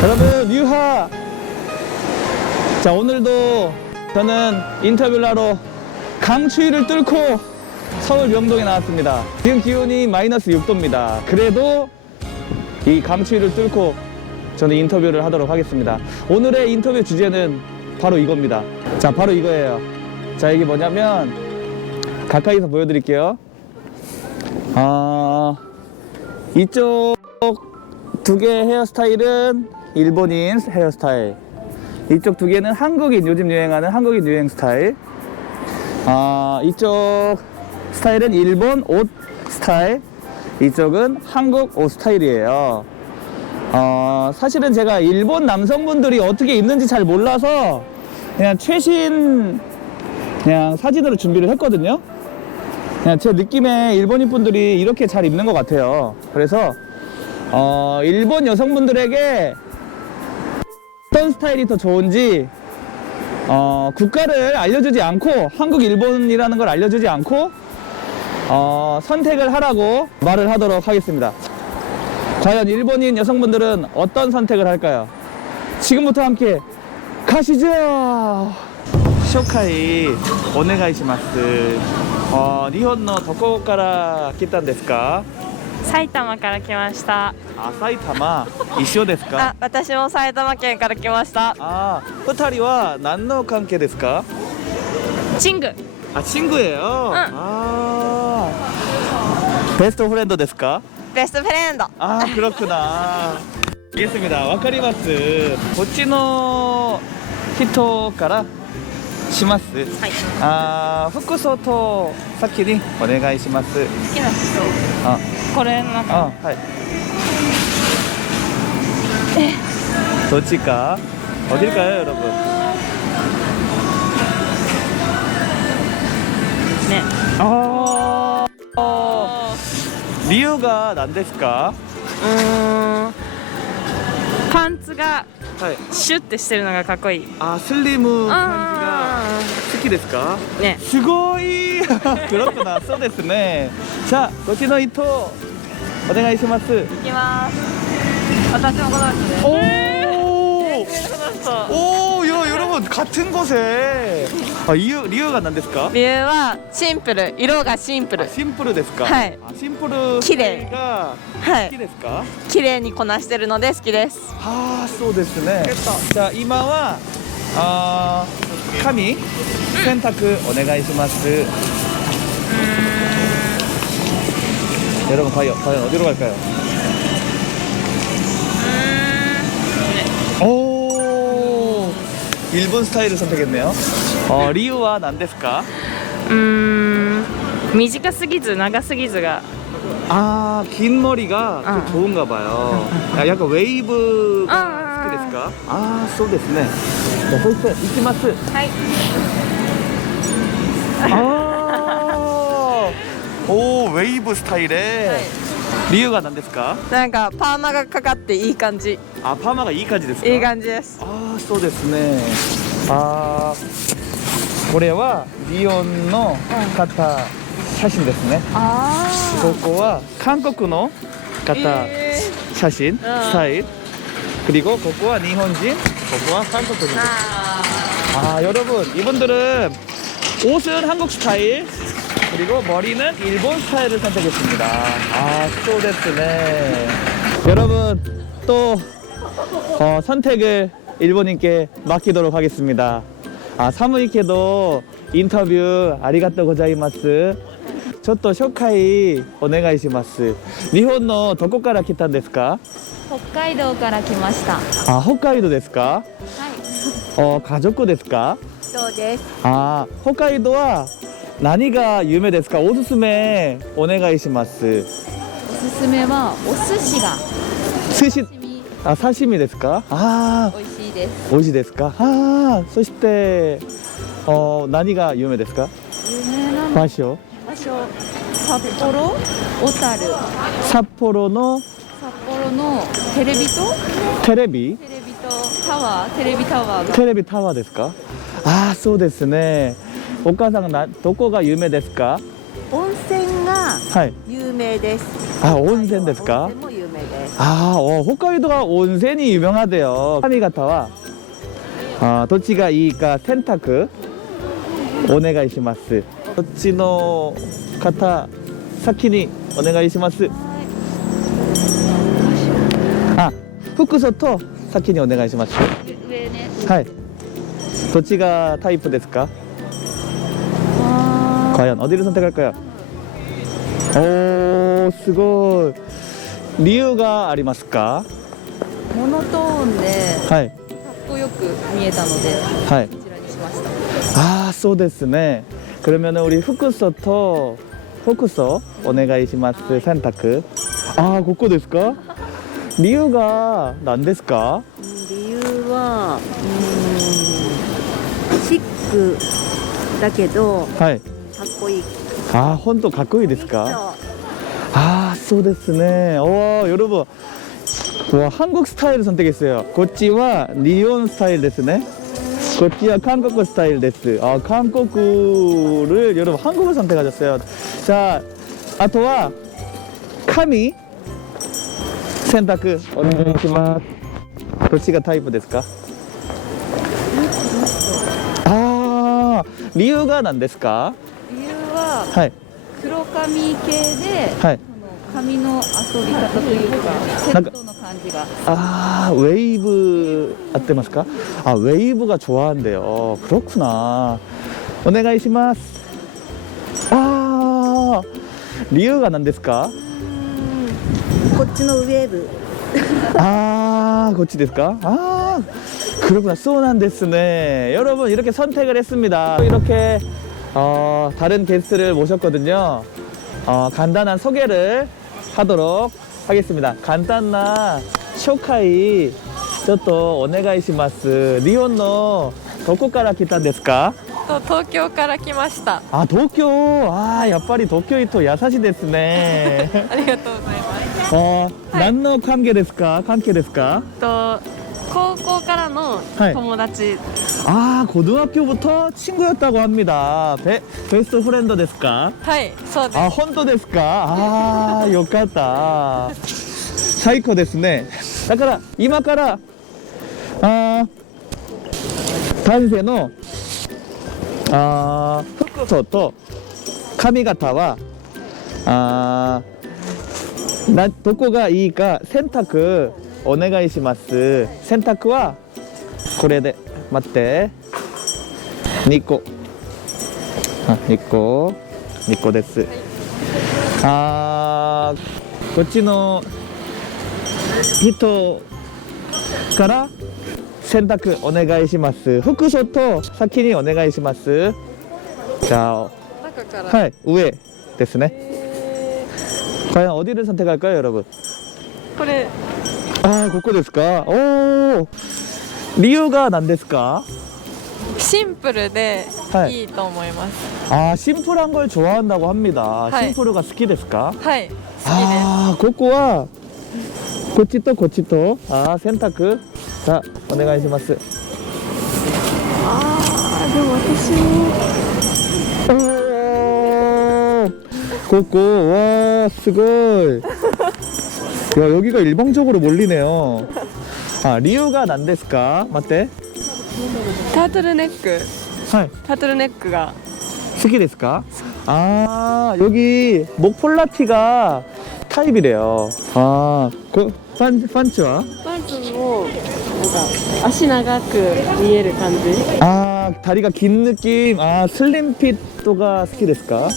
여러분 유하! 자 오늘도 저는 인터뷰를 하러 강추위를 뚫고 서울 명동에 나왔습니다. 지금 기온이 마이너스 6도입니다. 그래도 이 강추위를 뚫고 저는 인터뷰를 하도록 하겠습니다. 오늘의 인터뷰 주제는 바로 이겁니다. 자 바로 이거예요. 자 이게 뭐냐면 가까이서 보여드릴게요. 아 이쪽 두 개의 헤어스타일은 일본인 헤어스타일. 이쪽 두 개는 한국인, 요즘 유행하는 한국인 유행 스타일. 아, 이쪽 스타일은 일본 옷 스타일. 이쪽은 한국 옷 스타일이에요. 어, 사실은 제가 일본 남성분들이 어떻게 입는지 잘 몰라서 그냥 최신 그냥 사진으로 준비를 했거든요. 그냥 제 느낌에 일본인 분들이 이렇게 잘 입는 것 같아요. 그래서 어, 일본 여성분들에게 어떤 스타일이 더 좋은지 어, 국가를 알려주지 않고 한국 일본이라는 걸 알려주지 않고 어, 선택을 하라고 말을 하도록 하겠습니다. 과연 일본인 여성분들은 어떤 선택을 할까요? 지금부터 함께 가시죠. 쇼카이 오네가이시마스. 어, 일본の どこから来たんですか? 埼玉から来ました。あ埼玉？一緒ですか？あ私も埼玉県から来ました。あ二人は何の関係ですか？チング。あチングえよ、うん、あベストフレンドですか？ベストフレンド。あ黒くな。イスミだわかります？こっちの人からします。はいあー、服装と先にお願いします。好きな服装あ、これの中あ、はい。どっちか? 어딜까요, 여러분?ね 아, お 이유가 난ですか?うーんパンツがはい。シュッてしてるのがかっこいい 아, 슬림 あ 感じが好 好きですか？ねすごい黒くなそうですねじゃあこっちの糸お願いしますいきます私もこの人ですおおよ、よろぶん、かつんごせ。あ、理由、理由が何ですか？理由はシンプル、色がシンプル。シンプルですか？はい。シンプル。綺麗が。はい。好きですか？綺麗にこなしてるので、好きです。はあ、そうですね。じゃ、今は あー髪洗濯お願いします 여러분 과연 과연 어디로 갈까요? 오 일본 스타일을 선택했네요. 어 리우와 난데스까? うーん短すぎず長すぎずが 아, 긴 머리가 좀 아. 좋은가 봐요. 야, 약간 웨이브가 아. 好きですか? 아, そうで すね. 자, そして行きます.はい 아. 오, 웨이브 스타일에 리우가 난데스까? なんかパーマがかかっていい感じ 아, 파마가 이感じですか?いい感じです 아, そうですね. 아, これはリオンの方写真ですね。あここは韓国の方え写真スタイル。그리고거기와日本人, 거구와 산소 도리. 아 여러분 이분들은 옷은 한국 스타일 그리고 머리는 일본 스타일을 선택했습니다. 아 스토데스네. 여러분 또 어, 선택을 일본인께 맡기도록 하겠습니다. 아 사무이케도 인터뷰 아리가또 고자이마스. 저또 쇼카이 오네가이시마스. 일본의 도코카라 키탄 데스까? 北海道から来ました。はあ、北海道ですか？い。お、家族ですか？そうです。あー北海道は何が有名ですか？おすすめお願いします。おすすめはお寿司が。寿司？あ刺身ですか？あ美味しいです。ー美味しいですか？あー。そしてお何が有名ですか？有名な場所？場所。札幌？小樽。札幌のろのテレビと？テレビ？テレビとタワー？テレビタワーが。テレビタワーですか？ああそうですね。お母さんがどこが有名ですか？温泉が有名です、はい、あ温泉ですか？ああ北海道は温泉に有名だよ。髪型は？あどっちがいいか選択？お願いします。こっちの方先にお願いします。치노 카타 사키니 오네가이시마스. 아, 후쿠소토 사키니 오네가이시마스. 上ねはい。どっちがタイプですか 과연 어디를 선택할까요? 오, すごい. 이유가 ありますか?モノトーンではい。かっこよく見えたのではい。こちらにしました 아, そうですね. 그러면 우리 후쿠소と 후쿠소 お願いします. 선택. 아, ここですか? 이유가 何ですか?理由はうーんシックだけどはい.かっこいい 아, 本当かっこいいですか? 아, そうですね. 와, 여러분. 와, 한국 스타일을 선택했어요. 고치와 리온 스타일 ですね. 고치와 한국 스타일 です. 아, 한국을 여러분 한국을 선택하셨어요. 자, あとは 카 미 선택 お願いします.どっちがタイプですか?あー、理由が何ですか?理由ははい黒髪系ではい。この髪の遊び方というかセットの感じが 아 웨이브 아때마스까? 아 웨이브가 좋아한대요. 그렇구나. 오네가이시마스. 아 리유가 난데스까? こっちのウェーブ 아 고치ですか? 아 그렇구나. 쏘난데스네. 여러분 이렇게 선택을 했습니다. 이렇게 어, 다른 게스트를 모셨거든요. 어, 간단한 소개를 하도록 하겠습니다. 간단한 쇼카이 ちょっとお願いします。リオンのどこから来たんですか？と東京から来ましたあ、東京。あー、やっぱり東京人優しいですね。ありがとうございます ああ、何の関係ですか？関係ですか？と高校からの友達、 아, 고등학교부터 친구였다고 합니 다. ェストフレンドですか?はい、そうです。あ本当ですか?あ,よかった.最高ですね.だから,今から,あ,단세の,あ,흑소と髪型は、あな、どこがいいか選択お願いします。選択は、これで、待って。2個。あ、2個。2個です。あーこっちの人から選択お願いします服装と先にお願いしますじゃあはい上ですね 과연 어디를 선택할까요 여러분 これ 아ここですかお理由が何ですかシンプルではいいいと思います아 심플한 걸 좋아한다고 합니다 네. 심플가 好きですかはい、好きですああここはこっちとこっちとああ選択さあお願いしますあーでも私もお 고고. 와 스골. 야 여기가 일방적으로 몰리네요. 아 리우가 난데스까? 맞대? タートルネック하 タートルネックが 스키데스까? 아 여기 목폴라티가 타입이래요. 아그 판츠와? パンツもなんか足長く見える感じ아 다리가 긴 느낌. 아 슬림핏도가 스키데스까?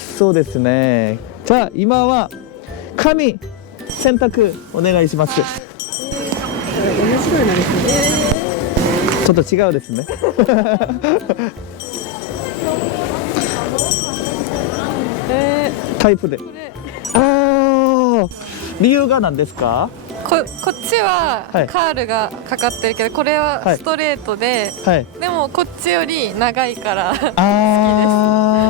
そうですね。じゃあ今は髪選択お願いします。ちょっと違うですね。えタイプで。あー理由が何ですか？ここっちははい。カールがかかってるけどこれははい。ストレートで、はい。でもこっちより長いから。あー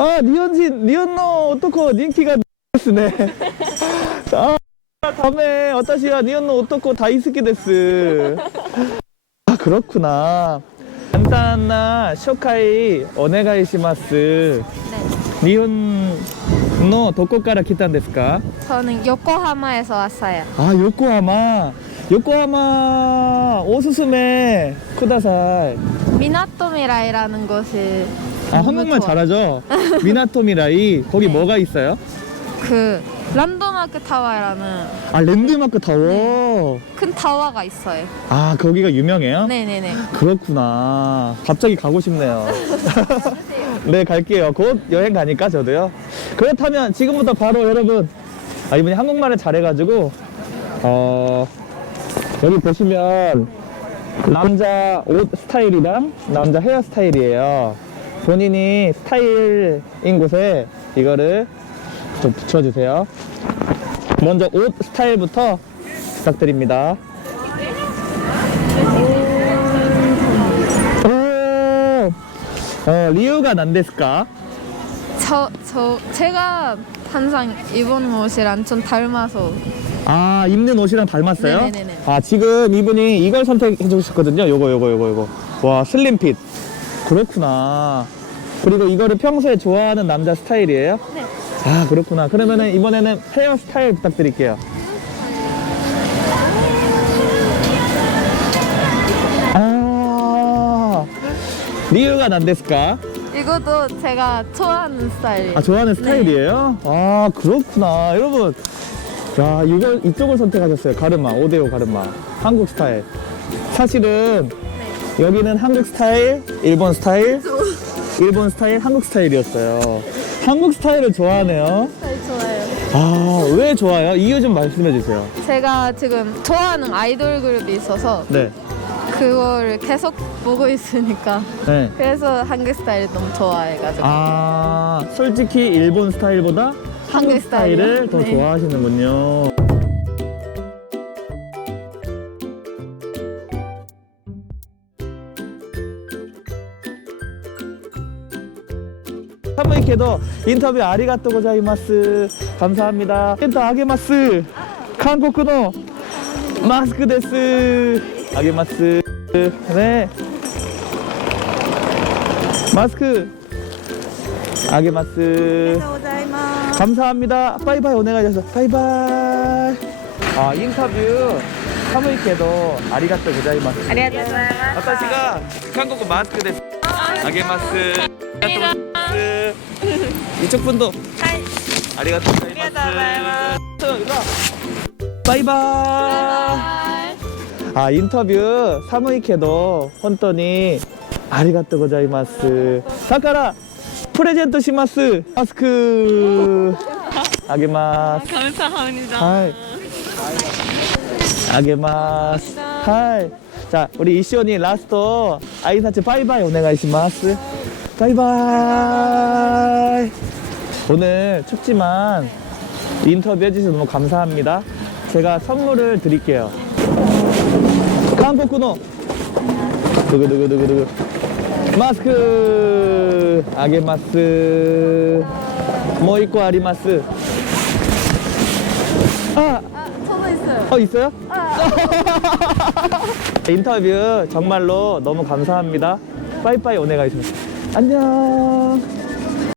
아 니언진 니언노 어떻고 닌키가 쓰네. 아 다음에 어떠시야 니언노 어떻고 다이스키 데스. 아 그렇구나. 간단한 쇼카이 오네가이 시마스. 네. 니언노 도코까라 키탄 데스까? 저는 요코하마에서 왔어요. 아 요코하마. 요코하마 오스스메 쿠다사이. 미나토미라이라는 곳이 아 한국말 잘하죠? 미나토미라이 거기 네. 뭐가 있어요? 그 란도마크 타워라는 아 랜드마크 타워? 큰 타워가 있어요. 아 거기가 유명해요? 네네네. 그렇구나. 갑자기 가고 싶네요. 네 갈게요. 곧 여행 가니까 저도요. 그렇다면 지금부터 바로 여러분 아 이분이 한국말을 잘해가지고 어 여기 보시면 남자 옷 스타일이랑 남자 헤어 스타일이에요 본인이 스타일인 곳에 이거를 좀 붙여주세요 먼저 옷 스타일부터 부탁드립니다 오, 어, 리우가 난데스까? 저, 저, 제가 항상 입은 옷이랑 좀 닮아서. 아, 입는 옷이랑 닮았어요? 네네네네. 아, 지금 이분이 이걸 선택해 주셨거든요. 요거, 요거, 요거, 요거. 와, 슬림핏. 그렇구나. 그리고 이거를 평소에 좋아하는 남자 스타일이에요? 네. 아, 그렇구나. 그러면은 이번에는 헤어 스타일 부탁드릴게요. 아, 리우가 난데스까? 이것도 제가 좋아하는 스타일이에요. 아 좋아하는 스타일이에요? 아 그렇구나 여러분 야 이걸 이쪽을 선택하셨어요 가르마 오데오 가르마 한국 스타일 사실은 여기는 한국 스타일 일본 스타일 일본 스타일 한국 스타일이었어요 한국 스타일을 좋아하네요 스타일 좋아요. 아 왜 좋아요? 이유 좀 말씀해 주세요 제가 지금 좋아하는 아이돌 그룹이 있어서 네, 그거를 계속 보고 있으니까 네. 그래서 한국 스타일 너무 좋아해가지고 아 솔직히 일본 스타일보다 한국 한국 스타일을 스타일이요? 더 네. 좋아하시는군요 사무이케도 인터뷰 아리가또 고자이마스 감사합니다 켄타 아게마스 한국의 마스크 데스 아게마스 네 마스크 아게마스 감사합니다 바이바이 오네가이셔서 바이바이 아 인터뷰 사무이케도 아리가또 고자이마스 ありがとうございます私が韓国マスクです。あげます。ありがとうございます。 이쪽 분도 하이. 아리가토 고자이마스. 바이바이. 바이바이. 아 인터뷰 사무이케도 헌터니 아리가토 고자이마스. 사카라 프레젠토 시마스. 마스크. 아게마스. 아, 감사합니다. 하이. 아게마스. 하이. 자 우리 이시온이 라스트 아이사츠 바이바이 오네가이시마스. 바이바이. 오늘 춥지만 인터뷰 해주셔서 너무 감사합니다. 제가 선물을 드릴게요. 한국노 두구두구두구두구 마스크 아게마스 뭐 입고 아리마스 아 아, 저도 있어요. 어 있어요? 인터뷰 정말로 너무 감사합니다. 빠이빠이 오네가이시마스. 안녕.